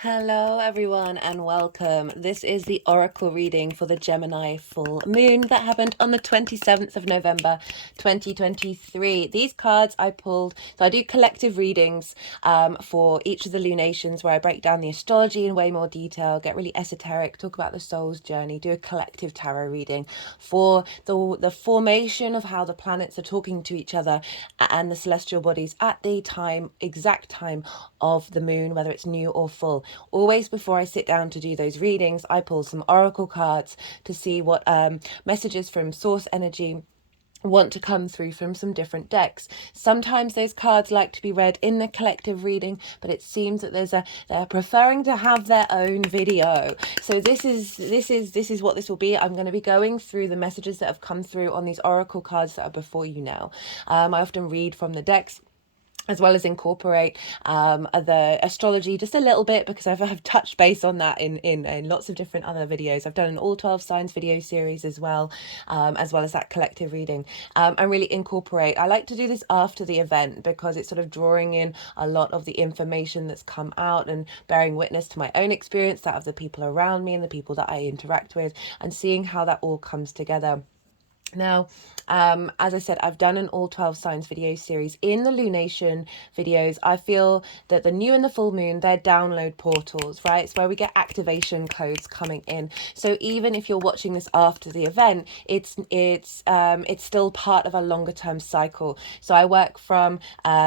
Hello, everyone, and welcome. This is the Oracle reading for the Gemini full moon that happened on the 27th of November, 2023. These cards I pulled, so I do collective readings for each of the lunations where I break down the astrology in way more detail, get really esoteric, talk about the soul's journey, do a collective tarot reading for the formation of how the planets are talking to each other and the celestial bodies at the exact time of the moon, whether it's new or full. Always before I sit down to do those readings, I pull some oracle cards to see what messages from source energy want to come through from some different decks. Sometimes those cards like to be read in the collective reading, but it seems that they're preferring to have their own video. So this is what this will be. I'm going to be going through the messages that have come through on these oracle cards that are before you now. I often read from the decks, as well as incorporate the astrology just a little bit, because I've touched base on that in lots of different other videos. I've done an all 12 signs video series as well as that collective reading, and really incorporate. I like to do this after the event because it's sort of drawing in a lot of the information that's come out and bearing witness to my own experience, that of the people around me and the people that I interact with, and seeing how that all comes together. Now, as I said, I've done an all 12 signs video series. In the lunation videos, I feel that the new and the full moon, they're download portals, right? It's where we get activation codes coming in. So even if you're watching this after the event, it's still part of a longer term cycle. So I work from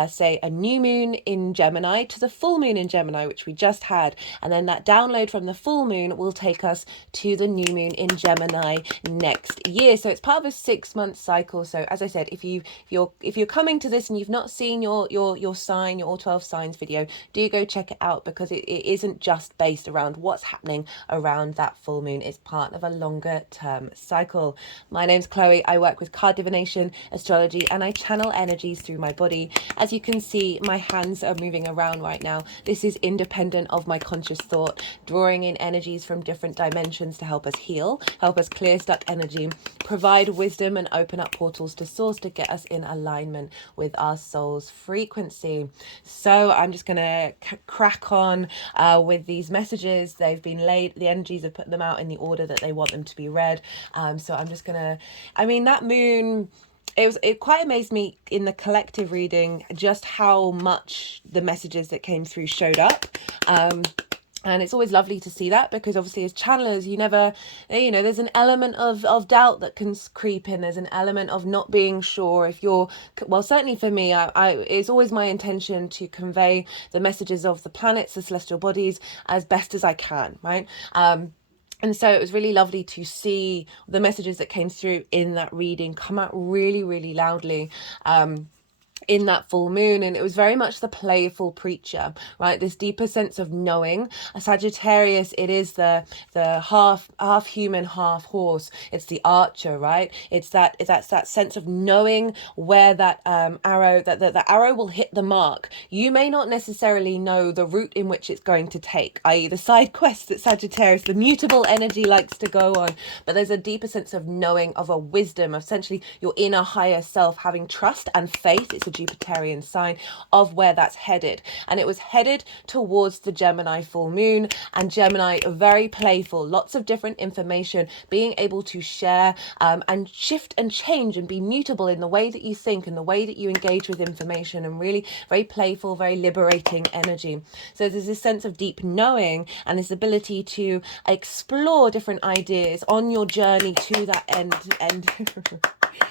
say a new moon in Gemini to the full moon in Gemini, which we just had, and then that download from the full moon will take us to the new moon in Gemini next year. So it's part of a 6-month cycle. So as I said, if you're coming to this and you've not seen your sign, your all 12 signs video, do go check it out, because it isn't just based around what's happening around that full moon. It's part of a longer term cycle. My name's Chloe. I work with card divination, astrology, and I channel energies through my body. As you can see, my hands are moving around right now. This is independent of my conscious thought, drawing in energies from different dimensions to help us heal, help us clear stuck energy, provide wisdom, and open up portals to source to get us in alignment with our soul's frequency. So I'm just going to crack on with these messages. They've been laid, the energies have put them out in the order that they want them to be read. So I'm just going to, that moon, it quite amazed me in the collective reading just how much the messages that came through showed up. And it's always lovely to see that, because obviously as channelers, you never, there's an element of doubt that can creep in. There's an element of not being sure if you're, well, certainly for me, it's always my intention to convey the messages of the planets, the celestial bodies, as best as I can, right? And so it was really lovely to see the messages that came through in that reading come out really, really loudly. In that full moon, and it was very much the playful preacher, right? This deeper sense of knowing. A Sagittarius, it is the half human, half horse. It's the archer, right? It's that sense of knowing where that arrow, that the arrow will hit the mark. You may not necessarily know the route in which it's going to take, i.e. the side quests that Sagittarius, the mutable energy, likes to go on. But there's a deeper sense of knowing, of a wisdom, of essentially your inner higher self, having trust and faith. It's a Jupiterian sign of where that's headed, and it was headed towards the Gemini full moon. And Gemini are very playful, lots of different information, being able to share and shift and change and be mutable in the way that you think and the way that you engage with information, and really very playful, very liberating energy. So there's this sense of deep knowing and this ability to explore different ideas on your journey to that end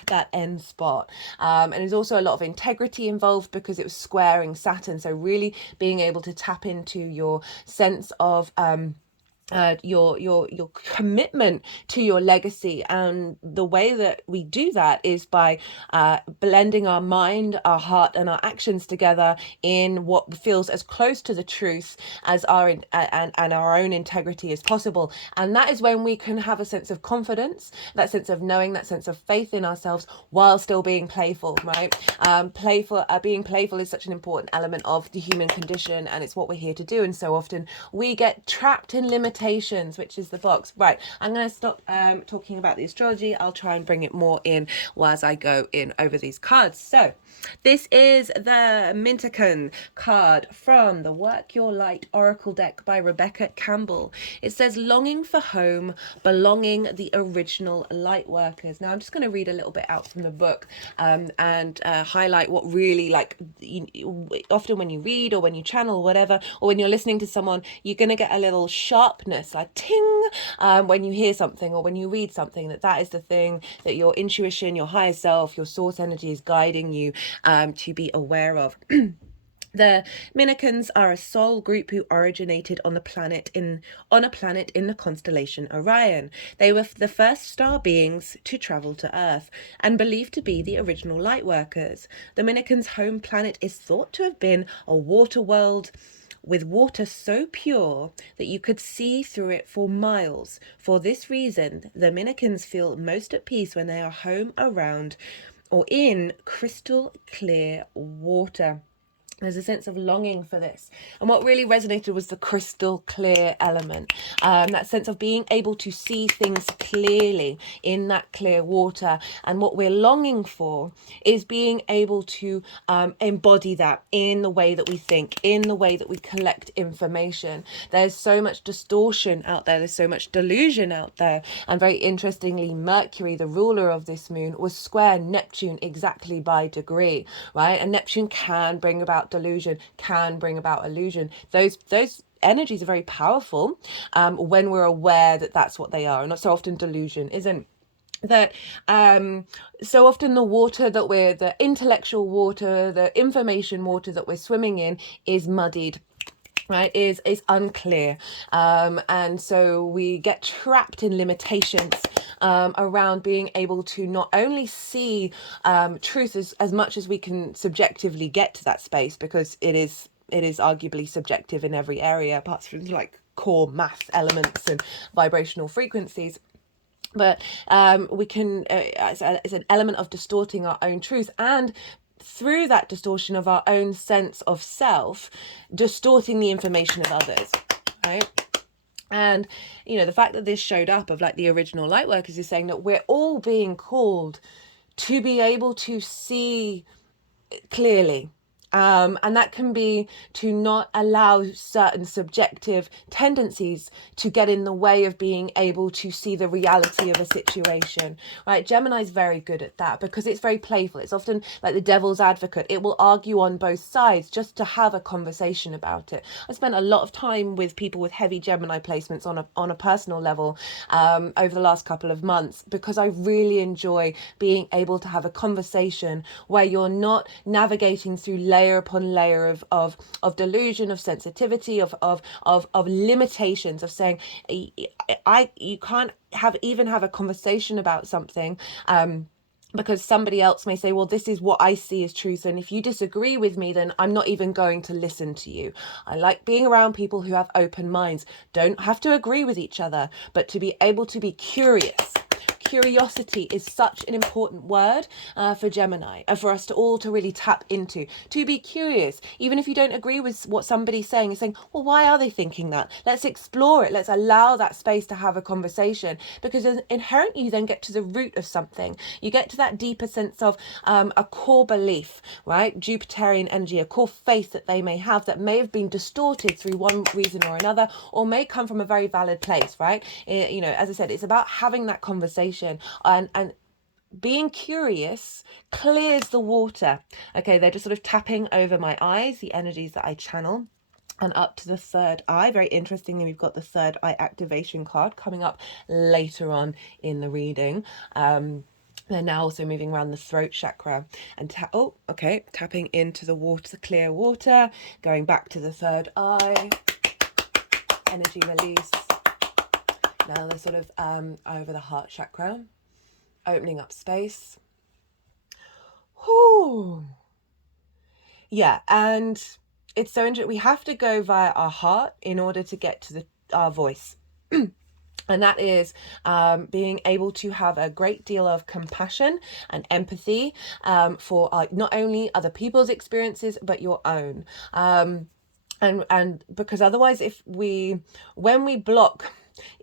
that end spot. And there's also a lot of integrity involved, because it was squaring Saturn. So really being able to tap into your sense of your commitment to your legacy. And the way that we do that is by blending our mind, our heart, and our actions together in what feels as close to the truth as our and our own integrity as possible. And that is when we can have a sense of confidence, that sense of knowing, that sense of faith in ourselves, while still being playful, right? Being playful is such an important element of the human condition, and it's what we're here to do. And so often we get trapped in limitation limitations, which is the box. Right, I'm going to stop talking about the astrology. I'll try and bring it more in as I go in over these cards. So this is the Mintakan card from the Work Your Light Oracle deck by Rebecca Campbell. It says, longing for home, belonging, the original light workers. Now I'm just going to read a little bit out from the book and highlight what really, like, often when you read or when you channel, whatever, or when you're listening to someone, you're going to get a little sharpness, like ting, when you hear something or when you read something, that is the thing that your intuition, your higher self, your source energy is guiding you to be aware of. The Minikans are a soul group who originated on a planet in the constellation Orion. They were the first star beings to travel to Earth and believed to be the original light workers. The Minikans' home planet is thought to have been a water world with water so pure that you could see through it for miles. For this reason, the Minikans feel most at peace when they are home around or in crystal clear water. There's a sense of longing for this. And what really resonated was the crystal clear element. That sense of being able to see things clearly in that clear water. And what we're longing for is being able to embody that in the way that we think, in the way that we collect information. There's so much distortion out there. There's so much delusion out there. And very interestingly, Mercury, the ruler of this moon, was square Neptune exactly by degree, right? And Neptune can bring about delusion, can bring about illusion. Those energies are very powerful when we're aware that that's what they are. And not so often delusion isn't. That so often the intellectual water, the information water that we're swimming in is muddied, right, is unclear, and so we get trapped in limitations around being able to not only see truth as much as we can subjectively get to that space, because it is arguably subjective in every area apart from like core math elements and vibrational frequencies. But we can, it's an element of distorting our own truth, and through that distortion of our own sense of self, distorting the information of others, right? And, you know, the fact that this showed up of like the original light workers is saying that we're all being called to be able to see clearly. And that can be to not allow certain subjective tendencies to get in the way of being able to see the reality of a situation, right? Gemini is very good at that because it's very playful. It's often like the devil's advocate. It will argue on both sides just to have a conversation about it. I spent a lot of time with people with heavy Gemini placements on a personal level over the last couple of months, because I really enjoy being able to have a conversation where you're not navigating through layer upon layer of delusion, of sensitivity, of limitations, of saying you can't have a conversation about something because somebody else may say, well, this is what I see as truth, and if you disagree with me, then I'm not even going to listen to you. I like being around people who have open minds. Don't have to agree with each other, but to be able to be curious. Curiosity is such an important word for Gemini, and for us to all to really tap into, to be curious, even if you don't agree with what somebody's saying, and saying, well, why are they thinking that? Let's explore it. Let's allow that space to have a conversation, because inherently you then get to the root of something. You get to that deeper sense of a core belief, right? Jupiterian energy, a core faith that they may have that may have been distorted through one reason or another, or may come from a very valid place, right? You know, as I said, it's about having that conversation. And being curious clears the water. Okay, they're just sort of tapping over my eyes, the energies that I channel, and up to the third eye. Very interestingly, we've got the third eye activation card coming up later on in the reading. They're now also moving around the throat chakra and tapping into the water, the clear water, going back to the third eye, energy release. Now they're sort of over the heart chakra, opening up space. Whoo. Yeah, and it's so interesting. We have to go via our heart in order to get to our voice. And that is being able to have a great deal of compassion and empathy for not only other people's experiences, but your own. and because otherwise, when we block,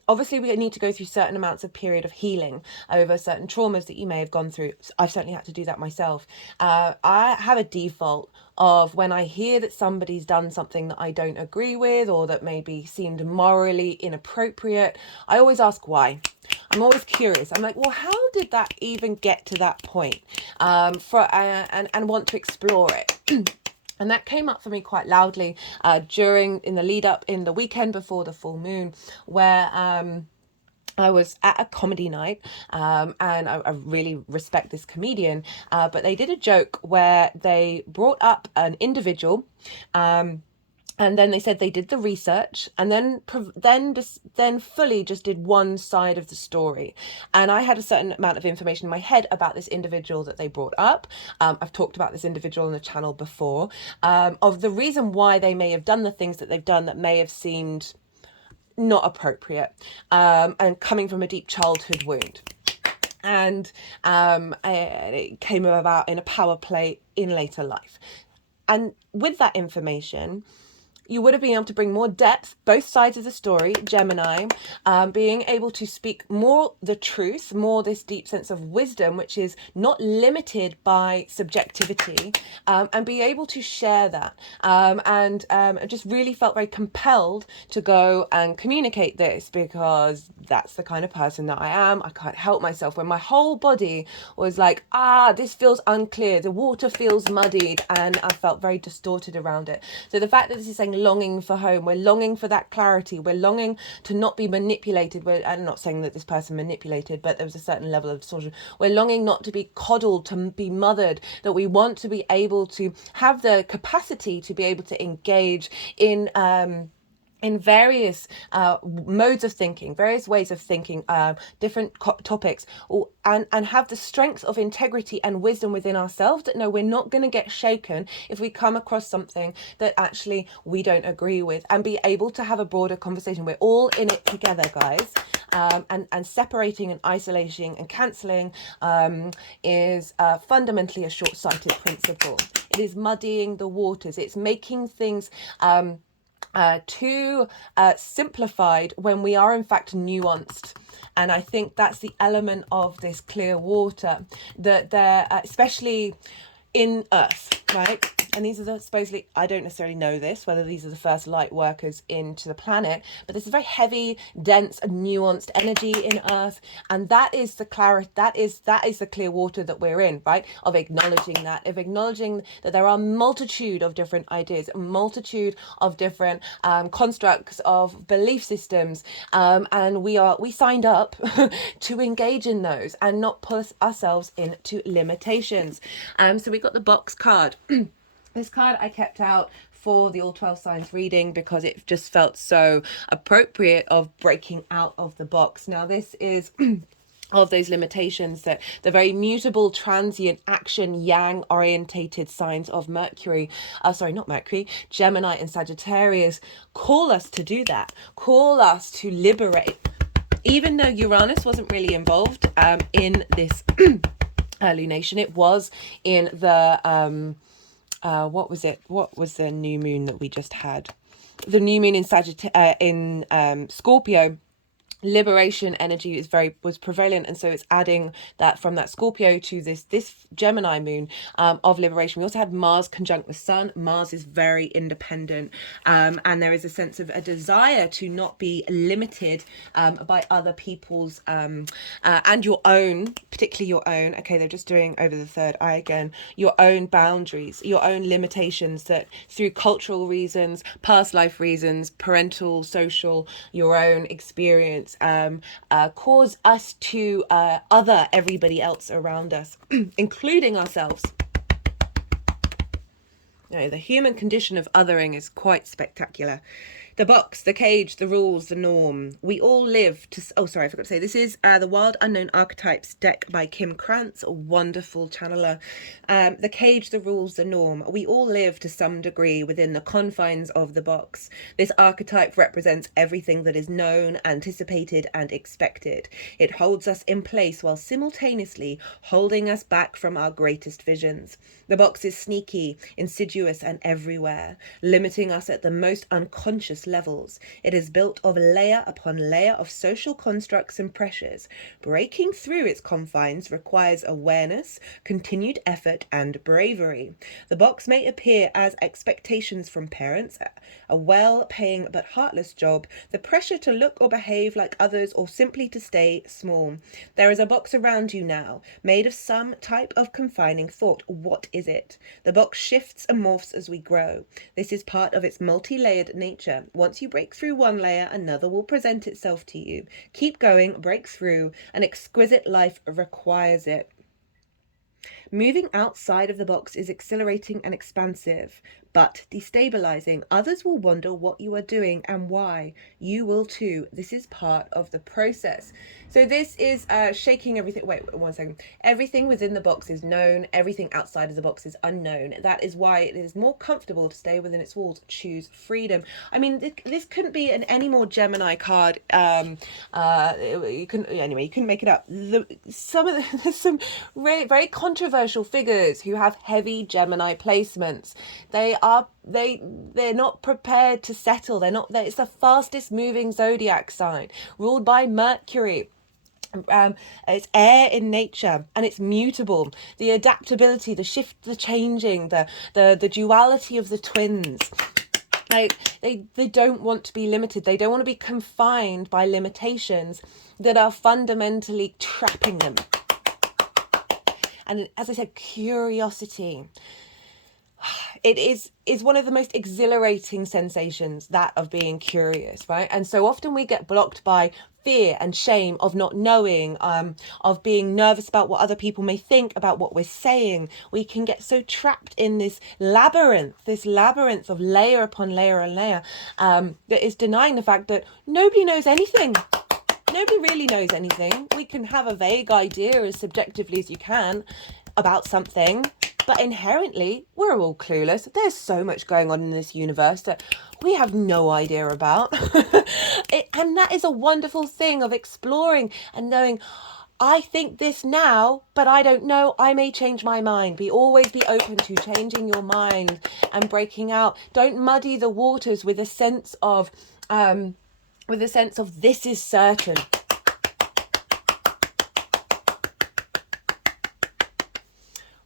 obviously we need to go through certain amounts of period of healing over certain traumas that you may have gone through. I've certainly had to do that myself. I have a default of, when I hear that somebody's done something that I don't agree with, or that maybe seemed morally inappropriate, I always ask why. I'm always curious. I'm like, well, how did that even get to that point? And want to explore it. And that came up for me quite loudly in the lead up, in the weekend before the full moon, where I was at a comedy night, and I really respect this comedian, but they did a joke where they brought up an individual, and then they said they did the research, and then fully just did one side of the story. And I had a certain amount of information in my head about this individual that they brought up. I've talked about this individual on the channel before, of the reason why they may have done the things that they've done that may have seemed not appropriate, and coming from a deep childhood wound. And it came about in a power play in later life. And with that information, you would have been able to bring more depth, both sides of the story, Gemini, being able to speak more the truth, more this deep sense of wisdom, which is not limited by subjectivity, and be able to share that. I just really felt very compelled to go and communicate this, because that's the kind of person that I am. I can't help myself when my whole body was like, this feels unclear, the water feels muddied, and I felt very distorted around it. So the fact that this is saying longing for home, we're longing for that clarity, we're longing to not be manipulated. I'm not saying that this person manipulated, but there was a certain level of distortion. We're longing not to be coddled, to be mothered, that we want to be able to have the capacity to be able to engage in various modes of thinking, various ways of thinking, different topics, and have the strength of integrity and wisdom within ourselves, that no, we're not going to get shaken if we come across something that actually we don't agree with, and be able to have a broader conversation. We're all in it together, guys. And separating and isolating and cancelling is fundamentally a short-sighted principle. It is muddying the waters. It's making things too simplified when we are in fact nuanced. And I think that's the element of this clear water, that they're especially in Earth, right? And these are supposedly, I don't necessarily know this, whether these are the first light workers into the planet, but this is very heavy, dense, and nuanced energy in Earth. And that is the clarity, that is the clear water that we're in, right? Of acknowledging that there are a multitude of different ideas, a multitude of different constructs of belief systems. And we signed up to engage in those and not put ourselves into limitations. So we got the box card. This card I kept out for the all 12 signs reading because it just felt so appropriate of breaking out of the box. Now this is of those limitations, that the very mutable, transient, action, yang orientated signs of Gemini and Sagittarius call us to do that, call us to liberate. Even though Uranus wasn't really involved in this lunation, it was in the what was it? What was the new moon that we just had? The new moon in Scorpio. Liberation energy was prevalent, and so it's adding that from that Scorpio to this Gemini moon of liberation. We also had Mars conjunct the Sun. Mars is very independent, and there is a sense of a desire to not be limited by other people's and your own, particularly your own. Okay, they're just doing over the third eye again. Your own boundaries, your own limitations that through cultural reasons, past life reasons, parental, social, your own experience cause us to other everybody else around us, including ourselves. You know, the human condition of othering is quite spectacular. The box, the cage, the rules, the norm. We all live to... Oh, sorry, I forgot to say. This is the Wild Unknown Archetypes deck by Krans, a wonderful channeler. The cage, the rules, the norm. We all live to some degree within the confines of the box. This archetype represents everything that is known, anticipated, and expected. It holds us in place while simultaneously holding us back from our greatest visions. The box is sneaky, insidious, and everywhere, limiting us at the most unconscious levels. It is built of layer upon layer of social constructs and pressures. Breaking through its confines requires awareness, continued effort, and bravery. The box may appear as expectations from parents, a well-paying but heartless job, the pressure to look or behave like others, or simply to stay small. There is a box around you now, made of some type of confining thought. What is it? The box shifts and morphs as we grow. This is part of its multi-layered nature. Once you break through one layer, another will present itself to you. Keep going, break through. An exquisite life requires it. Moving outside of the box is exhilarating and expansive, but destabilizing. Others will wonder what you are doing and why. You will too. This is part of the process. So this is shaking everything. Wait 1 second. Everything within the box is known. Everything outside of the box is unknown. That is why it is more comfortable to stay within its walls. Choose freedom. I mean, this couldn't be an any more Gemini card. You couldn't make it up. There's some very controversial figures who have heavy Gemini placements. They're not prepared to settle. It's the fastest moving zodiac sign, ruled by Mercury. It's air in nature, and it's mutable. The adaptability, the shift, the changing, the duality of the twins. Like they don't want to be limited. They don't want to be confined by limitations that are fundamentally trapping them. And as I said, curiosity. It is one of the most exhilarating sensations, that of being curious, right? And so often we get blocked by fear and shame of not knowing, of being nervous about what other people may think about what we're saying. We can get so trapped in this labyrinth of layer upon layer and layer, that is denying the fact that nobody knows anything. Nobody really knows anything. We can have a vague idea as subjectively as you can about something, but inherently we're all clueless. There's so much going on in this universe that we have no idea about. And that is a wonderful thing of exploring and knowing, I think this now, but I don't know. I may change my mind. Always be open to changing your mind and breaking out. Don't muddy the waters with a sense of this is certain.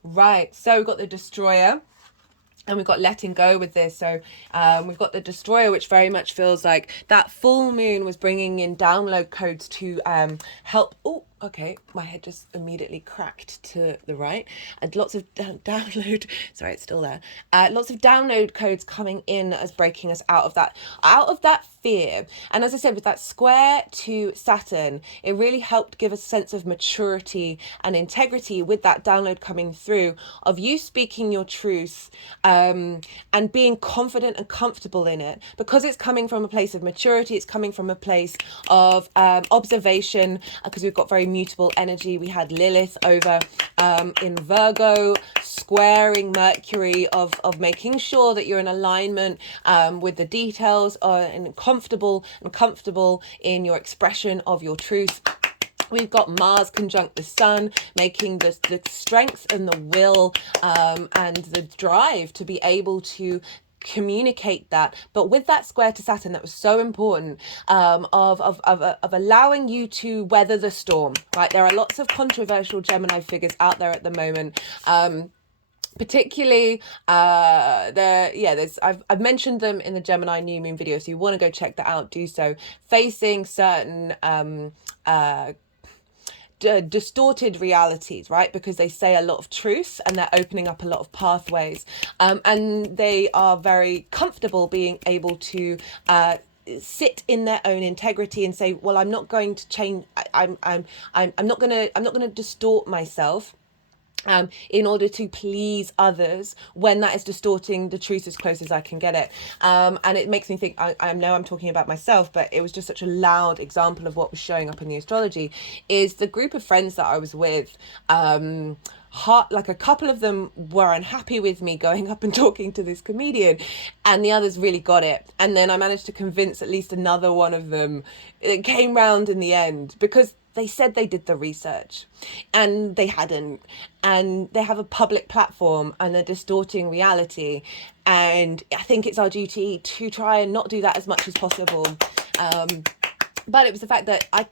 Right, so we've got the Destroyer and we've got letting go with this. So we've got the Destroyer, which very much feels like that full moon was bringing in download codes to help. Oh, okay, my head just immediately cracked to the right. And lots of download, sorry, it's still there. Lots of download codes coming in as breaking us out of that fear. And as I said, with that square to Saturn, it really helped give a sense of maturity and integrity with that download coming through of you speaking your truth, and being confident and comfortable in it, because it's coming from a place of maturity. It's coming from a place of observation, because we've got very mutable energy. We had Lilith over in Virgo squaring Mercury, of making sure that you're in alignment with the details, and comfortable in your expression of your truth. We've got Mars conjunct the Sun, making the strength and the will and the drive to be able to communicate that. But with that square to Saturn, that was so important, of allowing you to weather the storm, right? There are lots of controversial Gemini figures out there at the moment. Particularly I've mentioned them in the Gemini new moon video, so you want to go check that out, do so. Facing certain distorted realities, right? Because they say a lot of truth and they're opening up a lot of pathways, and they are very comfortable being able to sit in their own integrity and say, well, I'm not going to change. I'm not going to distort myself. in order to please others, when that is distorting the truth as close as I can get it. And it makes me think, I know I'm talking about myself, but it was just such a loud example of what was showing up in the astrology, is the group of friends that I was with, like a couple of them were unhappy with me going up and talking to this comedian, and the others really got it. And then I managed to convince at least another one of them. It came round in the end, because they said they did the research and they hadn't, and they have a public platform and they're distorting reality. And I think it's our duty to try and not do that as much as possible. But it was the fact that I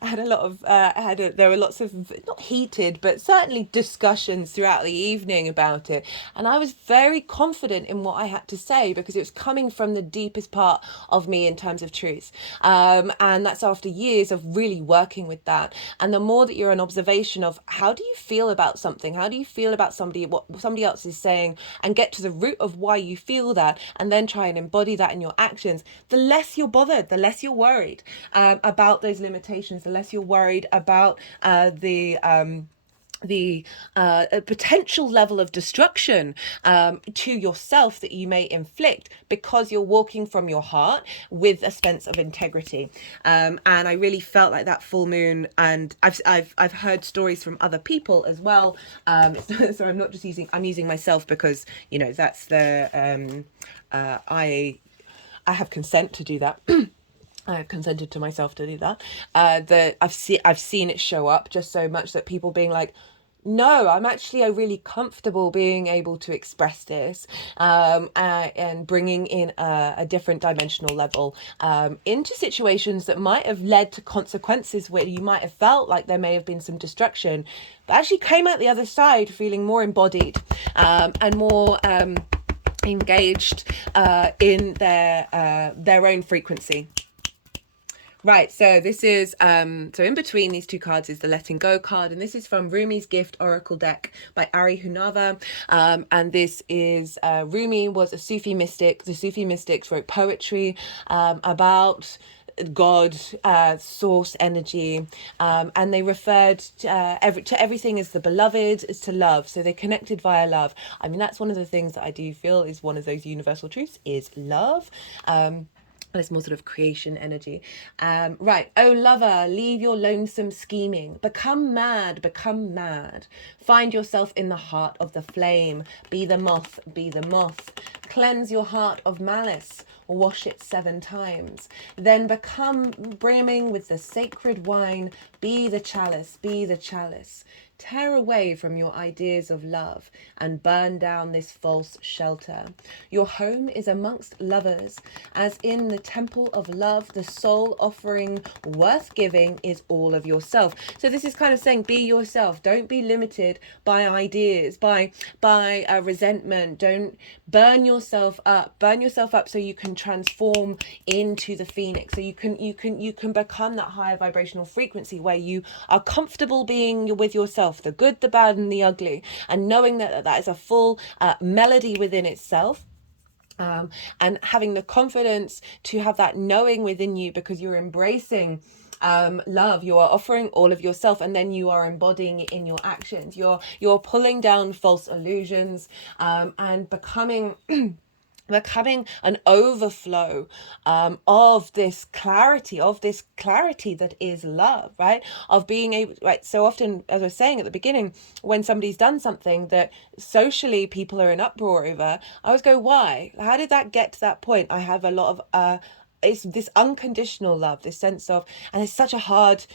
had a lot of, there were lots of, not heated, but certainly discussions throughout the evening about it. And I was very confident in what I had to say, because it was coming from the deepest part of me in terms of truth. And that's after years of really working with that. And the more that you're an observation of how do you feel about something, how do you feel about somebody, what somebody else is saying, and get to the root of why you feel that, and then try and embody that in your actions, the less you're bothered, the less you're worried about those limitations, the less you're worried about the potential level of destruction to yourself that you may inflict, because you're walking from your heart with a sense of integrity. And I really felt like that full moon, and I've heard stories from other people as well. So I'm not just I'm using myself because, you know, that's the I have consent to do that. I have consented to myself to do that. That I've seen it show up just so much that people being like, no, I'm actually really comfortable being able to express this, and bringing in a different dimensional level into situations that might have led to consequences where you might have felt like there may have been some destruction, but actually came out the other side feeling more embodied and more engaged in their own frequency. Right, so this is, so in between these two cards is the Letting Go card, and this is from Rumi's Gift Oracle deck by Ari Hunava. And this is, Rumi was a Sufi mystic. The Sufi mystics wrote poetry about God, source energy, and they referred to everything as the beloved, as to love. So they connected via love. I mean, that's one of the things that I do feel is one of those universal truths is love. And it's more sort of creation energy. Right. Oh, lover, leave your lonesome scheming. Become mad, become mad. Find yourself in the heart of the flame. Be the moth, be the moth. Cleanse your heart of malice. Wash it 7 times. Then become brimming with the sacred wine. Be the chalice, be the chalice. Tear away from your ideas of love and burn down this false shelter. Your home is amongst lovers, as in the temple of love, the soul offering worth giving is all of yourself. So this is kind of saying, be yourself. Don't be limited by ideas, by resentment. Don't burn yourself up. Burn yourself up so you can transform into the phoenix. So you can become that higher vibrational frequency where you are comfortable being with yourself, the good, the bad, and the ugly, and knowing that that is a full melody within itself. And having the confidence to have that knowing within you, because you're embracing love, you are offering all of yourself, and then you are embodying it in your actions. You're pulling down false illusions, and becoming an overflow of this clarity that is love, right? Of being able, right? So often, as I was saying at the beginning, when somebody's done something that socially people are in uproar over, I always go, why? How did that get to that point? I have a lot of it's this unconditional love, this sense of, and it's such a hard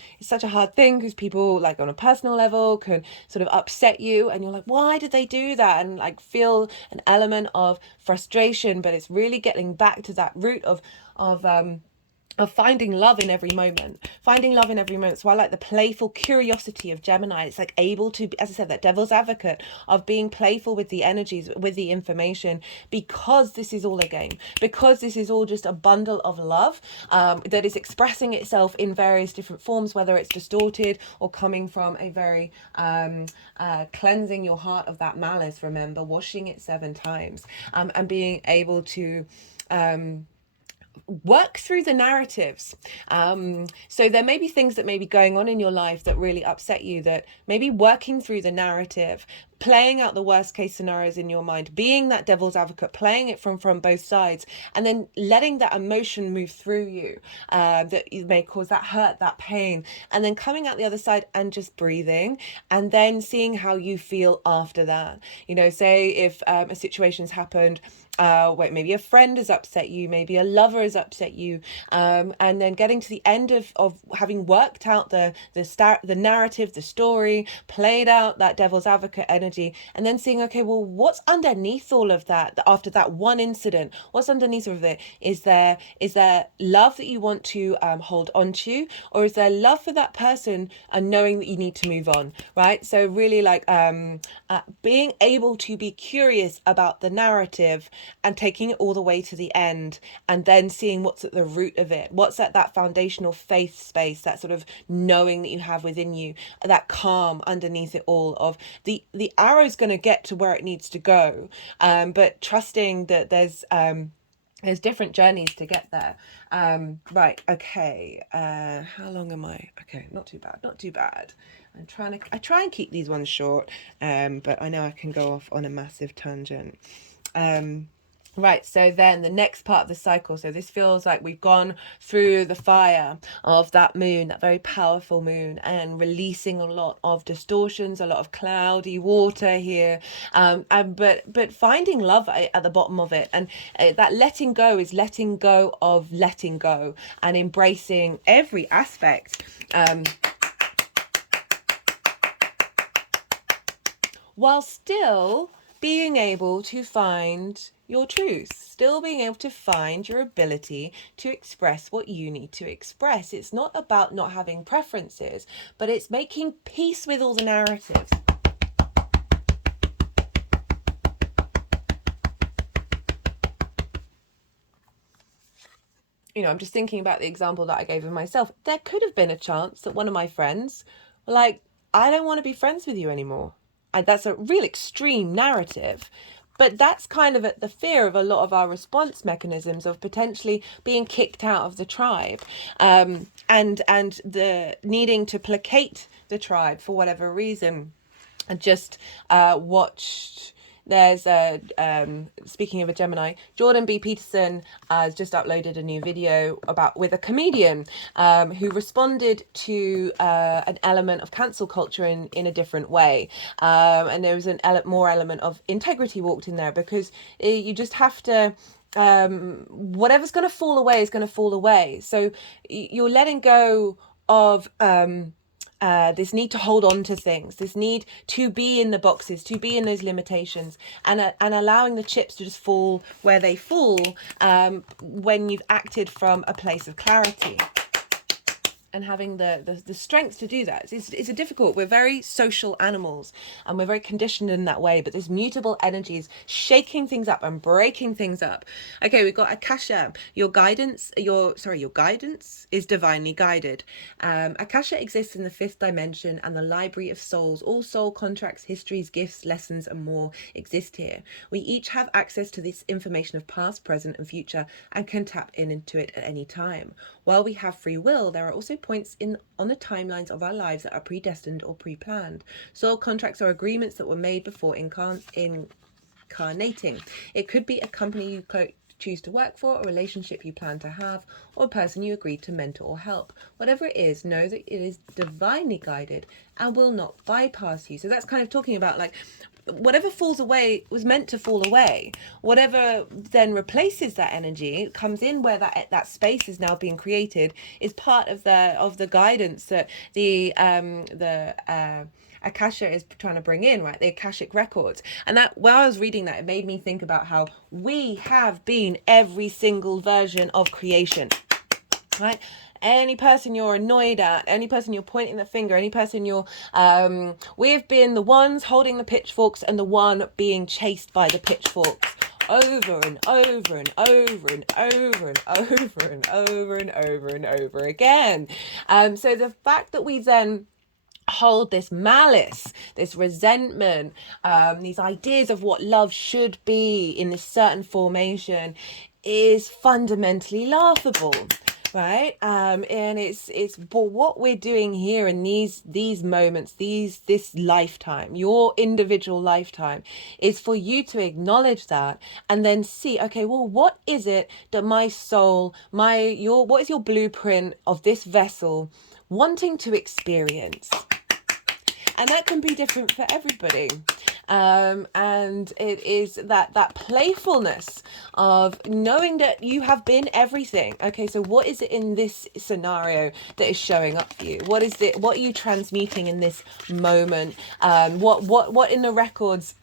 thing, because people, like, on a personal level can sort of upset you, and you're like, why did they do that, and like feel an element of frustration. But it's really getting back to that root of finding love in every moment. So I like the playful curiosity of Gemini. It's like able to, as I said, that devil's advocate of being playful with the energies, with the information, because this is all a game, because this is all just a bundle of love that is expressing itself in various different forms, whether it's distorted or coming from a very cleansing your heart of that malice, remember, washing it 7 times, and being able to work through the narratives. So there may be things that may be going on in your life that really upset you, that maybe working through the narrative, playing out the worst case scenarios in your mind, being that devil's advocate, playing it from both sides, and then letting that emotion move through you, that may cause that hurt, that pain, and then coming out the other side and just breathing, and then seeing how you feel after that. You know, say if a situation's happened, maybe a friend has upset you, maybe a lover has upset you, and then getting to the end of having worked out the narrative, the story, played out that devil's advocate energy, and then seeing, okay, well, what's underneath all of that after that one incident? What's underneath of it? Is there love that you want to hold on to, or is there love for that person and knowing that you need to move on, right? So really like being able to be curious about the narrative and taking it all the way to the end, and then seeing what's at the root of it, what's at that foundational faith space, that sort of knowing that you have within you, that calm underneath it all, of the arrow's going to get to where it needs to go, but trusting that there's different journeys to get there. Right, okay, how long am I? Okay, not too bad. I try and keep these ones short, but I know I can go off on a massive tangent. Right, so then the next part of the cycle, so this feels like we've gone through the fire of that moon, that very powerful moon, and releasing a lot of distortions, a lot of cloudy water here, but finding love at the bottom of it. And that letting go is letting go of letting go and embracing every aspect. While still being able to find your truth, still being able to find your ability to express what you need to express. It's not about not having preferences, but it's making peace with all the narratives. You know, I'm just thinking about the example that I gave of myself. There could have been a chance that one of my friends were like, I don't want to be friends with you anymore. And that's a real extreme narrative. But that's kind of at the fear of a lot of our response mechanisms of potentially being kicked out of the tribe, and the needing to placate the tribe for whatever reason. I just watched. There's a speaking of a Gemini, Jordan B. Peterson has just uploaded a new video with a comedian who responded to an element of cancel culture in a different way, and there was more element of integrity walked in there, because you just have to. Whatever's going to fall away is going to fall away. So you're letting go of this need to hold on to things, this need to be in the boxes, to be in those limitations, and allowing the chips to just fall where they fall, when you've acted from a place of clarity. And having the strength to do that. It's a difficult, we're very social animals and we're very conditioned in that way, but this mutable energy is shaking things up and breaking things up. Okay, we've got Akasha. Your guidance is divinely guided. Akasha exists in the fifth dimension and the library of souls. All soul contracts, histories, gifts, lessons, and more exist here. We each have access to this information of past, present, and future, and can tap into it at any time. While we have free will, there are also points on the timelines of our lives that are predestined or pre-planned. Soul contracts are agreements that were made before incarnating. It could be a company you choose to work for, a relationship you plan to have, or a person you agreed to mentor or help. Whatever it is, know that it is divinely guided and will not bypass you. So that's kind of talking about like, whatever falls away was meant to fall away. Whatever then replaces that energy, comes in where that space is now being created, is part of the guidance that the Akasha is trying to bring in, right? The Akashic records. And that, while I was reading that, it made me think about how we have been every single version of creation, right? Any person you're annoyed at, any person you're pointing the finger, any person we've been the ones holding the pitchforks and the one being chased by the pitchforks over and over and over and over and over and over and over and over again. So the fact that we then hold this malice, this resentment, these ideas of what love should be in this certain formation, is fundamentally laughable, right? And it's but what we're doing here in these moments, this lifetime, your individual lifetime, is for you to acknowledge that and then see, okay, well, what is it that my soul, what is your blueprint of this vessel wanting to experience? And that can be different for everybody. And it is that playfulness of knowing that you have been everything. Okay, so what is it in this scenario that is showing up for you? What is it? What are you transmuting in this moment? What in the records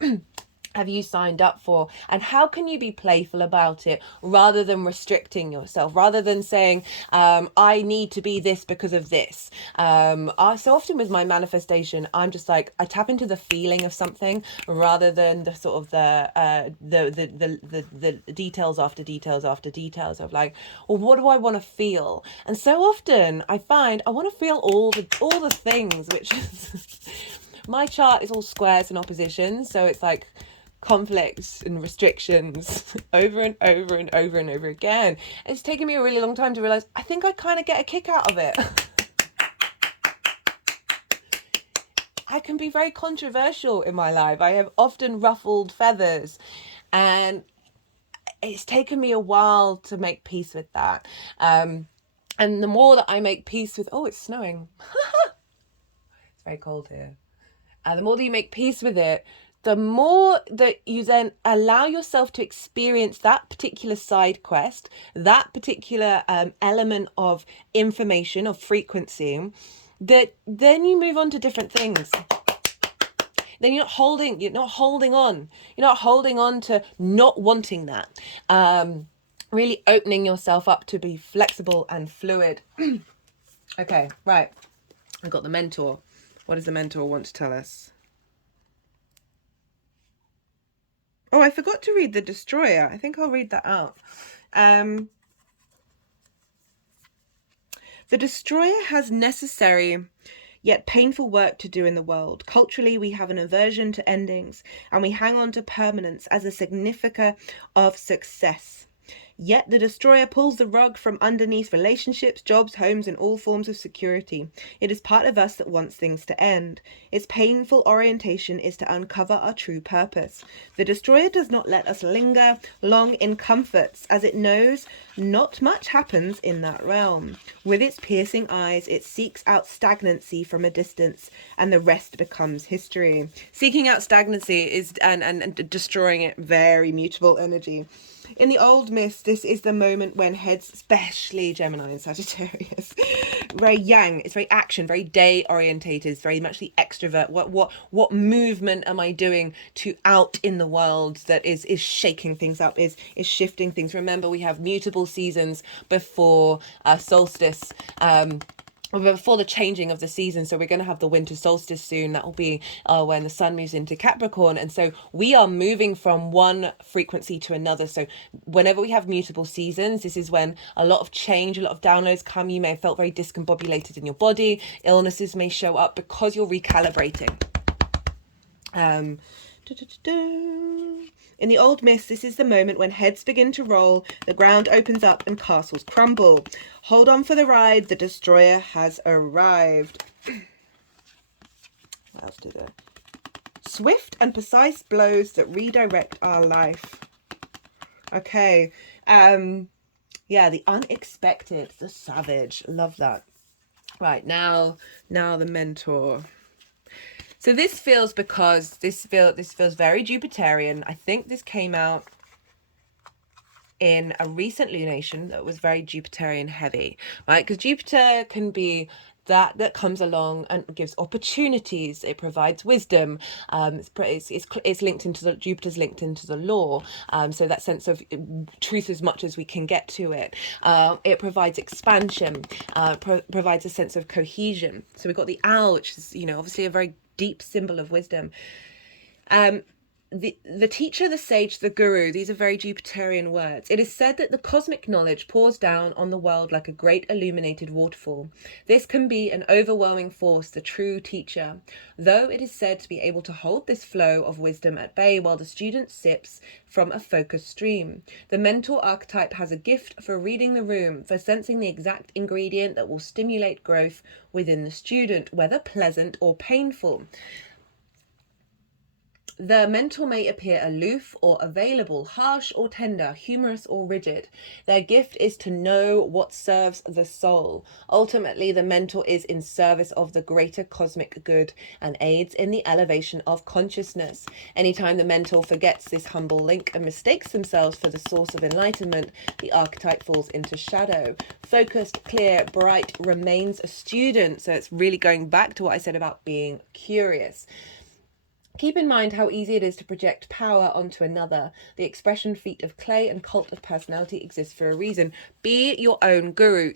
have you signed up for, and how can you be playful about it rather than restricting yourself, rather than saying I need to be this because of this. So often with my manifestation, I'm just like, I tap into the feeling of something rather than the sort of the details after details after details of like, well, what do I want to feel? And so often I find I want to feel all the things, which is my chart is all squares and oppositions, so it's like conflicts and restrictions over and over and over and over again. It's taken me a really long time to realize I think I kind of get a kick out of it. I can be very controversial in my life. I have often ruffled feathers, and it's taken me a while to make peace with that. And the more that I make peace with, oh, it's snowing. It's very cold here. And the more that you make peace with it, the more that you then allow yourself to experience that particular side quest, that particular element of information, of frequency, that then you move on to different things. Then you're not holding on. You're not holding on to not wanting that. Really opening yourself up to be flexible and fluid. Okay, right. I got the mentor. What does the mentor want to tell us? Oh, I forgot to read the Destroyer. I think I'll read that out. The Destroyer has necessary yet painful work to do in the world. Culturally, we have an aversion to endings, and we hang on to permanence as a significator of success. Yet the Destroyer pulls the rug from underneath relationships, jobs, homes, and all forms of security. It is part of us that wants things to end. Its painful orientation is to uncover our true purpose. The Destroyer does not let us linger long in comforts, as it knows not much happens in that realm. With its piercing eyes, it seeks out stagnancy from a distance, and the rest becomes history. Seeking out stagnancy is and destroying it, very mutable energy. In the old mist, this is the moment when heads, especially Gemini and Sagittarius, very yang, it's very action, very day orientated, it's very much the extrovert. What movement am I doing to out in the world that is shaking things up, is shifting things? Remember, we have mutable seasons before solstice, before the changing of the season. So we're going to have the winter solstice soon. That will be when the sun moves into Capricorn, and so we are moving from one frequency to another. So whenever we have mutable seasons, this is when a lot of change, a lot of downloads come. You may have felt very discombobulated in your body. Illnesses may show up because you're recalibrating. In the old mist, this is the moment when heads begin to roll, the ground opens up, and castles crumble. Hold on for the ride. The Destroyer has arrived. What else did I? Swift and precise blows that redirect our life. Okay. Yeah, the unexpected, the savage. Love that. Right, now the mentor. So this feels, because this feels very Jupiterian. I think this came out in a recent lunation that was very Jupiterian heavy, right? Because Jupiter can be that comes along and gives opportunities. It provides wisdom. It's linked into the, Jupiter's linked into the law. So that sense of truth as much as we can get to it. It provides expansion. Provides a sense of cohesion. So we've got the owl, which is, obviously a very deep symbol of wisdom. the teacher, the sage, the guru, these are very Jupiterian words. It is said that the cosmic knowledge pours down on the world like a great illuminated waterfall. This can be an overwhelming force, the true teacher, though it is said to be able to hold this flow of wisdom at bay while the student sips from a focused stream. The mentor archetype has a gift for reading the room, for sensing the exact ingredient that will stimulate growth within the student, whether pleasant or painful. The mentor may appear aloof or available, harsh or tender, humorous or rigid. Their gift is to know what serves the soul. Ultimately, the mentor is in service of the greater cosmic good and aids in the elevation of consciousness. Anytime the mentor forgets this humble link and mistakes themselves for the source of enlightenment, the archetype falls into shadow. Focused, clear, bright, remains a student. So it's really going back to what I said about being curious. Keep in mind how easy it is to project power onto another. The expression feat of clay and cult of personality exists for a reason. Be your own guru.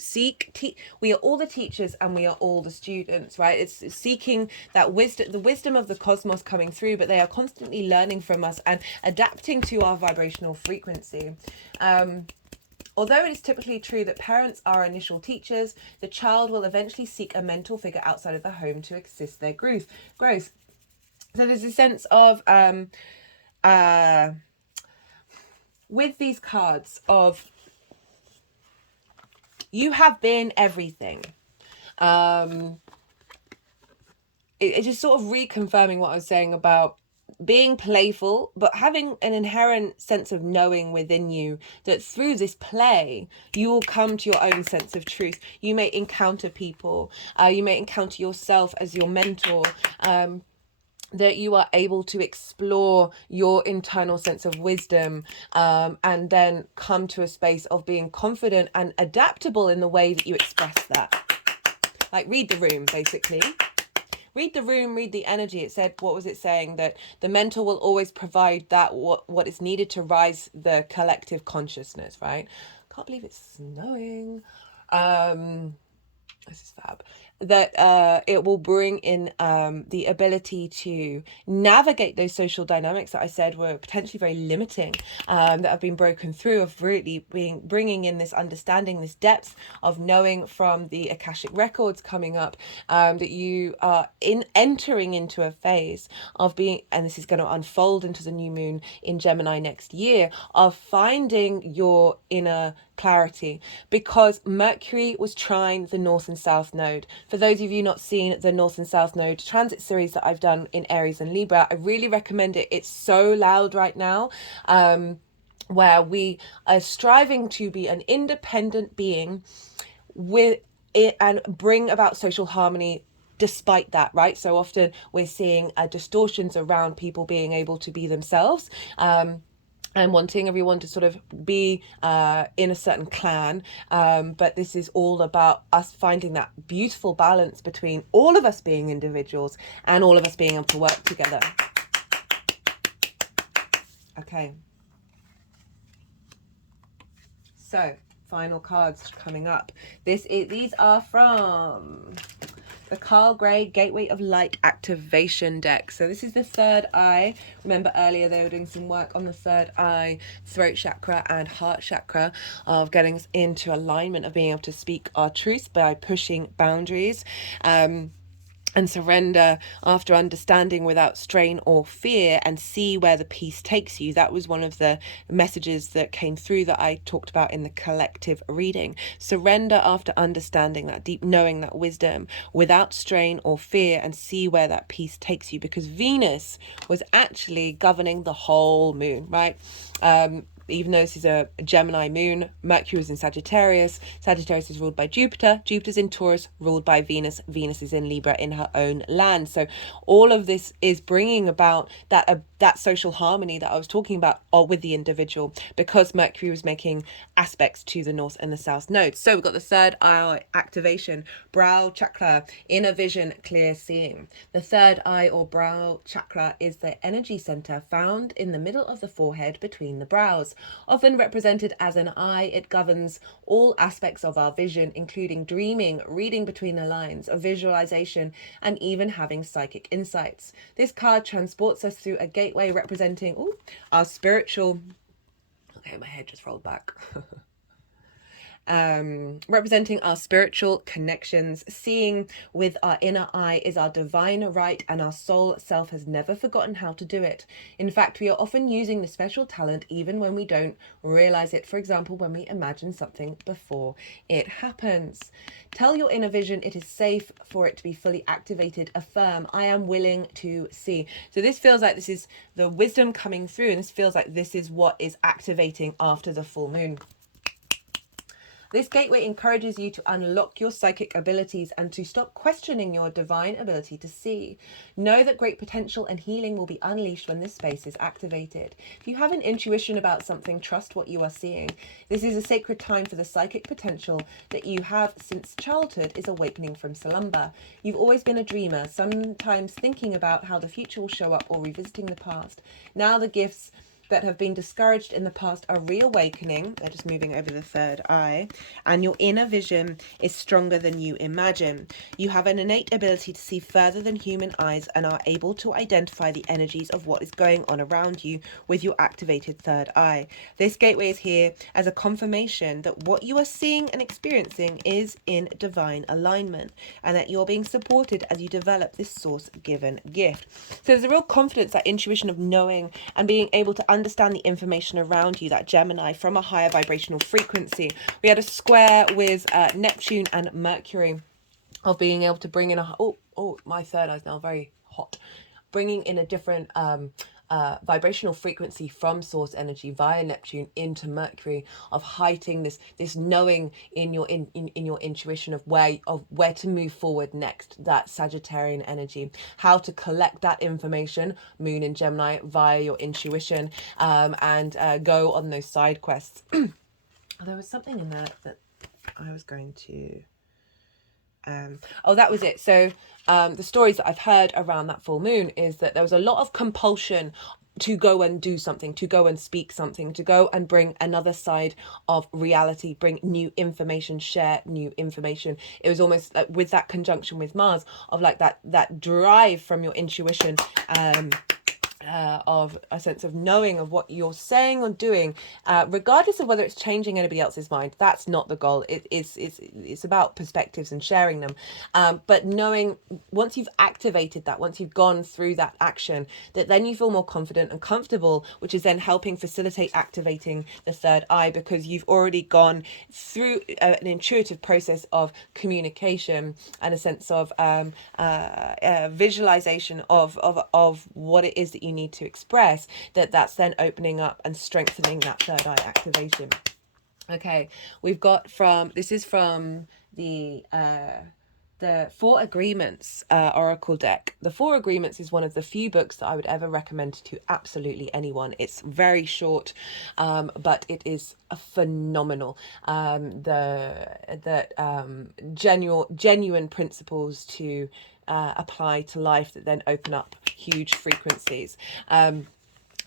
We are all the teachers and we are all the students, right? It's seeking that wisdom, the wisdom of the cosmos coming through, but they are constantly learning from us and adapting to our vibrational frequency. Although it is typically true that parents are initial teachers, the child will eventually seek a mentor figure outside of the home to assist their growth. So there's a sense of, with these cards of, you have been everything. It's just sort of reconfirming what I was saying about being playful, but having an inherent sense of knowing within you that through this play, you will come to your own sense of truth. You may encounter people, you may encounter yourself as your mentor, that you are able to explore your internal sense of wisdom, and then come to a space of being confident and adaptable in the way that you express that. Like, read the room, basically. Read the room, read the energy. It said, what was it saying? That the mentor will always provide that what is needed to rise the collective consciousness, right? Can't believe it's snowing. This is fab. That it will bring in the ability to navigate those social dynamics that I said were potentially very limiting, that have been broken through, of really bringing in this understanding, this depth of knowing from the Akashic records coming up, that you are entering into a phase of being, and this is going to unfold into the new moon in Gemini next year, of finding your inner clarity, because Mercury was trine the North and South node. For those of you not seen the North and South node transit series that I've done in Aries and Libra, I really recommend it. It's so loud right now, where we are striving to be an independent being with it and bring about social harmony despite that, right? So often we're seeing distortions around people being able to be themselves, and wanting everyone to sort of be in a certain clan. But this is all about us finding that beautiful balance between all of us being individuals and all of us being able to work together. Okay. So, final cards coming up. These are from the Carl Gray Gateway of Light Activation deck. So this is the third eye. Remember earlier they were doing some work on the third eye, throat chakra and heart chakra, of getting us into alignment of being able to speak our truth by pushing boundaries. And surrender after understanding without strain or fear, and see where the peace takes you. That was one of the messages that came through that I talked about in the collective reading. Surrender after understanding, that deep knowing, that wisdom, without strain or fear, and see where that peace takes you. Because Venus was actually governing the whole moon, right? Even though this is a Gemini moon, Mercury is in Sagittarius. Sagittarius is ruled by Jupiter. Jupiter's in Taurus, ruled by Venus. Venus is in Libra, in her own land. So all of this is bringing about that social harmony that I was talking about with the individual, because Mercury was making aspects to the North and the South nodes. So we've got the third eye activation, brow chakra, inner vision, clear seeing. The third eye or brow chakra is the energy center found in the middle of the forehead between the brows. Often represented as an eye, it governs all aspects of our vision, including dreaming, reading between the lines, of visualization, and even having psychic insights. This card transports us through a gateway gateway representing our spiritual, okay, my head just rolled back. Representing our spiritual connections. Seeing with our inner eye is our divine right, and our soul self has never forgotten how to do it. In fact, we are often using the special talent even when we don't realize it. For example, when we imagine something before it happens. Tell your inner vision it is safe for it to be fully activated. Affirm, I am willing to see. So this feels like this is the wisdom coming through, and this feels like this is what is activating after the full moon. This gateway encourages you to unlock your psychic abilities and to stop questioning your divine ability to see. Know that great potential and healing will be unleashed when this space is activated. If you have an intuition about something, trust what you are seeing. This is a sacred time for the psychic potential that you have since childhood is awakening from slumber. You've always been a dreamer, sometimes thinking about how the future will show up or revisiting the past. Now the gifts that have been discouraged in the past are reawakening. They're just moving over the third eye. And your inner vision is stronger than you imagine. You have an innate ability to see further than human eyes and are able to identify the energies of what is going on around you with your activated third eye. This gateway is here as a confirmation that what you are seeing and experiencing is in divine alignment, and that you're being supported as you develop this source-given gift. So there's a real confidence, that intuition of knowing and being able to understand the information around you, that Gemini, from a higher vibrational frequency. We had a square with Neptune and Mercury, of being able to bring in my third eye is now very hot, bringing in a different vibrational frequency from source energy via Neptune into Mercury, of heightening this knowing in your your intuition of where to move forward next. That Sagittarian energy, how to collect that information, Moon in Gemini, via your intuition, and go on those side quests. There was something in there that I was going to that was it. So the stories that I've heard around that full moon is that there was a lot of compulsion to go and do something, to go and speak something, to go and bring another side of reality, bring new information, share new information. It was almost like, with that conjunction with Mars, of like that drive from your intuition, of a sense of knowing of what you're saying or doing, regardless of whether it's changing anybody else's mind. That's not the goal. It's about perspectives and sharing them, but knowing, once you've activated that, once you've gone through that action, that then you feel more confident and comfortable, which is then helping facilitate activating the third eye, because you've already gone through an intuitive process of communication and a sense of visualization of what it is that you need to express, that's then opening up and strengthening that third eye activation. Okay, we've got this is from the Four Agreements Oracle deck. The Four Agreements is one of the few books that I would ever recommend to absolutely anyone. It's very short, but it is a phenomenal. Genuine principles to apply to life that then open up huge frequencies.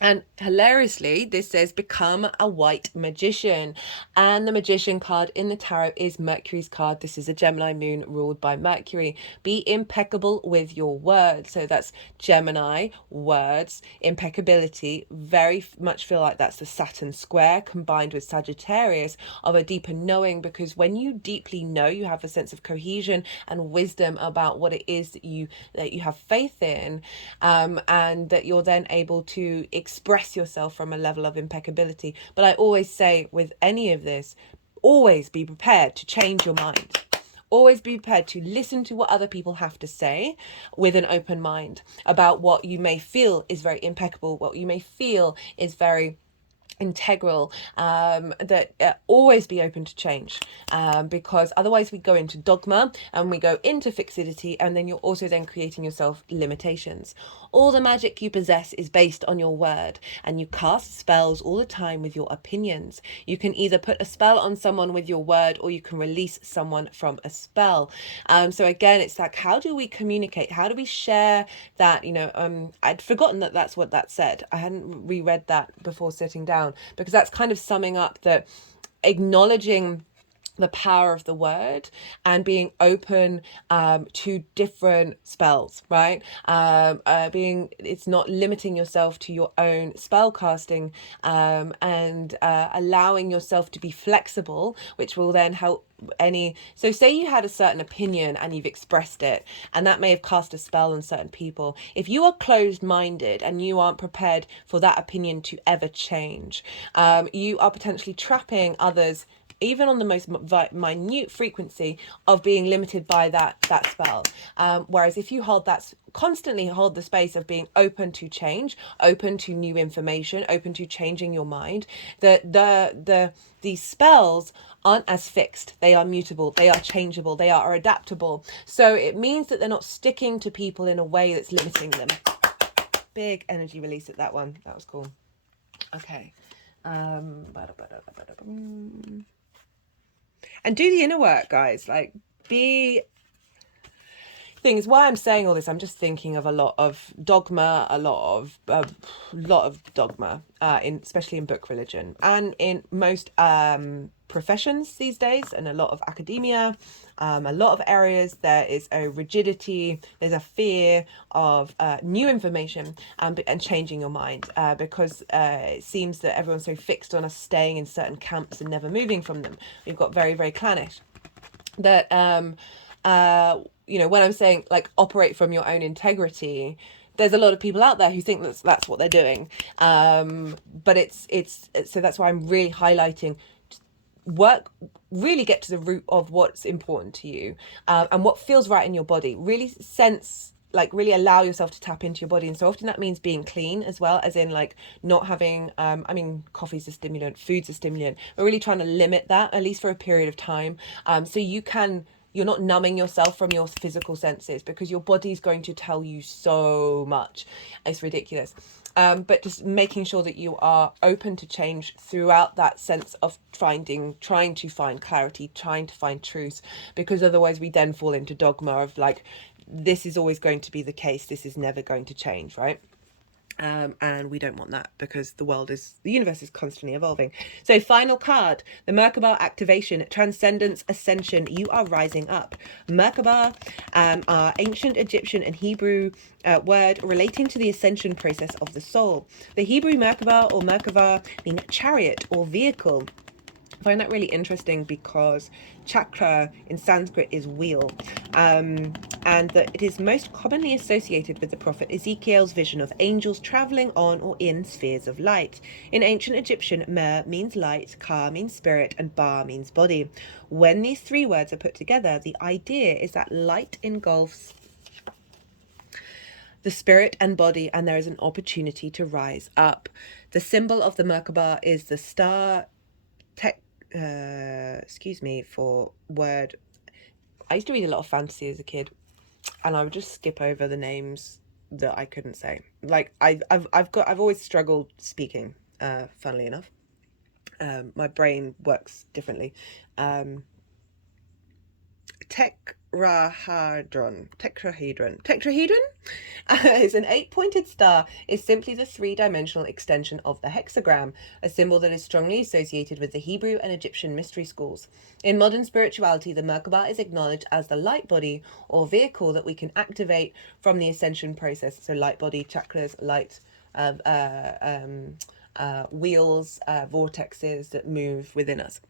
And hilariously, this says, become a white magician. And the magician card in the tarot is Mercury's card. This is a Gemini moon ruled by Mercury. Be impeccable with your words. So that's Gemini, words, impeccability. Very much feel like that's the Saturn square combined with Sagittarius, of a deeper knowing, because when you deeply know, you have a sense of cohesion and wisdom about what it is that you have faith in, and that you're then able to express yourself from a level of impeccability. But I always say with any of this, always be prepared to change your mind. Always be prepared to listen to what other people have to say with an open mind about what you may feel is very impeccable, what you may feel is very integral, that always be open to change, because otherwise we go into dogma and we go into fixity, and then you're also then creating yourself limitations. All the magic you possess is based on your word, and you cast spells all the time with your opinions. You can either put a spell on someone with your word, or you can release someone from a spell. So again, it's like, how do we communicate? How do we share that? I'd forgotten that that's what that said. I hadn't reread that before sitting down, because that's kind of summing up that acknowledging the power of the word and being open to different spells, right? It's not limiting yourself to your own spell casting, and allowing yourself to be flexible, which will then help so say you had a certain opinion and you've expressed it, and that may have cast a spell on certain people. If you are closed-minded and you aren't prepared for that opinion to ever change, you are potentially trapping others, even on the most minute frequency, of being limited by that spell. Whereas if you constantly hold the space of being open to change, open to new information, open to changing your mind, these spells aren't as fixed. They are mutable, they are changeable, they are adaptable. So it means that they're not sticking to people in a way that's limiting them. Big energy release at that one. That was cool. Okay. And do the inner work, guys. Like, things. Why I'm saying all this, I'm just thinking of a lot of dogma, a lot of dogma, especially in book religion and in most professions these days, and a lot of academia, a lot of areas. There is a rigidity, there's a fear of new information, and changing your mind, because it seems that everyone's so fixed on us staying in certain camps and never moving from them. We've got very, very clannish. That when I'm saying like operate from your own integrity, there's a lot of people out there who think that's what they're doing, but it's so that's why I'm really highlighting really get to the root of what's important to you, and what feels right in your body. Really really allow yourself to tap into your body. And so often that means being clean as well, as in like not having coffee's a stimulant, food's a stimulant, but really trying to limit that, at least for a period of time, so you're not numbing yourself from your physical senses, because your body's going to tell you so much. It's ridiculous. But just making sure that you are open to change throughout that sense of trying to find clarity, trying to find truth, because otherwise we then fall into dogma of like, this is always going to be the case, this is never going to change, right? And we don't want that, because the universe is constantly evolving. So final card, the Merkaba activation, transcendence, ascension. You are rising up. Merkaba are ancient Egyptian and Hebrew word relating to the ascension process of the soul. The Hebrew Merkaba or Merkava mean chariot or vehicle. I find that really interesting because chakra in Sanskrit is wheel, and that it is most commonly associated with the prophet Ezekiel's vision of angels traveling on or in spheres of light. In ancient Egyptian, Mer means light, Ka means spirit, and Ba means body. When these three words are put together, the idea is that light engulfs the spirit and body, and there is an opportunity to rise up. The symbol of the Merkaba is the star. Excuse me for word. I used to read a lot of fantasy as a kid, and I would just skip over the names that I couldn't say. Like I've always struggled speaking. Funnily enough, my brain works differently. Tetrahedron is an 8-pointed star, is simply the 3-dimensional extension of the hexagram, a symbol that is strongly associated with the Hebrew and Egyptian mystery schools. In modern spirituality, the Merkaba is acknowledged as the light body or vehicle that we can activate from the ascension process. So light body, chakras, light wheels, vortexes that move within us.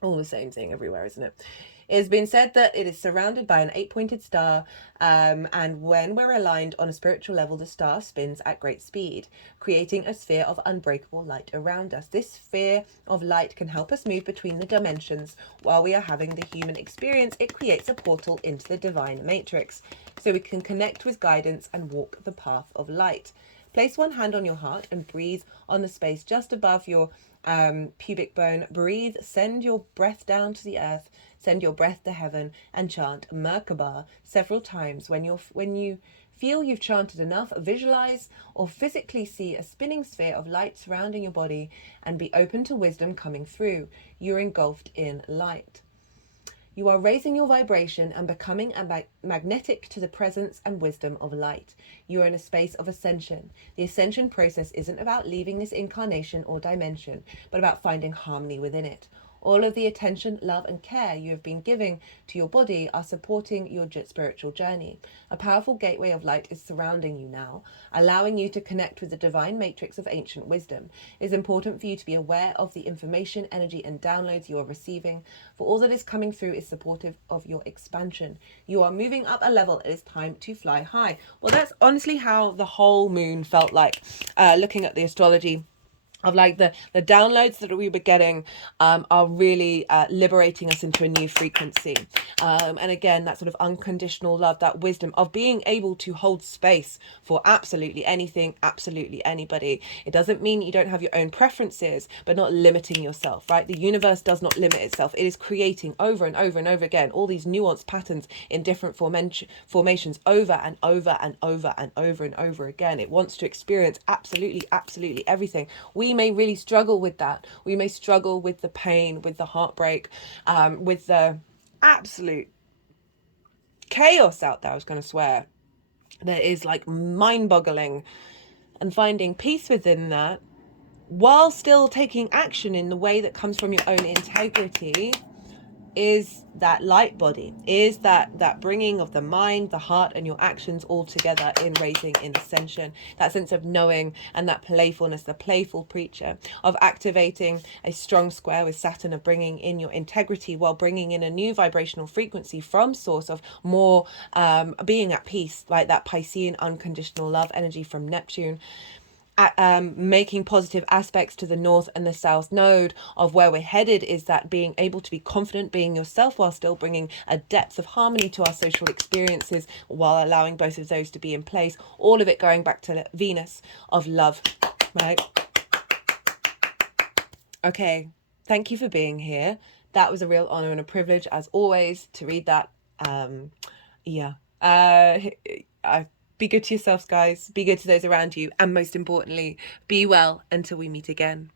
All the same thing everywhere, isn't it? It has been said that it is surrounded by an 8-pointed star, and when we're aligned on a spiritual level, the star spins at great speed, creating a sphere of unbreakable light around us. This sphere of light can help us move between the dimensions. While we are having the human experience, it creates a portal into the divine matrix, so we can connect with guidance and walk the path of light. Place one hand on your heart and breathe on the space just above your pubic bone. Breathe, send your breath down to the earth, send your breath to heaven, and chant Merkaba several times. When you feel you've chanted enough, visualize or physically see a spinning sphere of light surrounding your body, and be open to wisdom coming through. You're engulfed in light. You are raising your vibration and becoming magnetic to the presence and wisdom of light. You are in a space of ascension. The ascension process isn't about leaving this incarnation or dimension, but about finding harmony within it. All of the attention, love, and care you have been giving to your body are supporting your spiritual journey. A powerful gateway of light is surrounding you now, allowing you to connect with the divine matrix of ancient wisdom. It is important for you to be aware of the information, energy, and downloads you are receiving, for all that is coming through is supportive of your expansion. You are moving up a level. It is time to fly high. Well, that's honestly how the whole moon felt like, looking at the astrology of like the downloads that we were getting are really liberating us into a new frequency, and again, that sort of unconditional love, that wisdom of being able to hold space for absolutely anything, absolutely anybody. It doesn't mean you don't have your own preferences, but not limiting yourself, right? The universe does not limit itself. It is creating over and over and over again all these nuanced patterns in different formations over and over and over and over and over again. It wants to experience absolutely everything. We may really struggle with that. We may struggle with the pain, with the heartbreak, with the absolute chaos out there, I was going to swear, that is like mind-boggling, and finding peace within that while still taking action in the way that comes from your own integrity is that light body, is that bringing of the mind, the heart, and your actions all together in raising in ascension. That sense of knowing and that playfulness, the playful preacher, of activating a strong square with Saturn, of bringing in your integrity while bringing in a new vibrational frequency from source, of more being at peace, like that Piscean unconditional love energy from Neptune. Making positive aspects to the north and the south node of where we're headed, is that being able to be confident, being yourself, while still bringing a depth of harmony to our social experiences, while allowing both of those to be in place. All of it going back to Venus of love, right? Okay, thank you for being here. That was a real honor and a privilege, as always, to read that. Be good to yourselves, guys. Be good to those around you. And most importantly, be well until we meet again.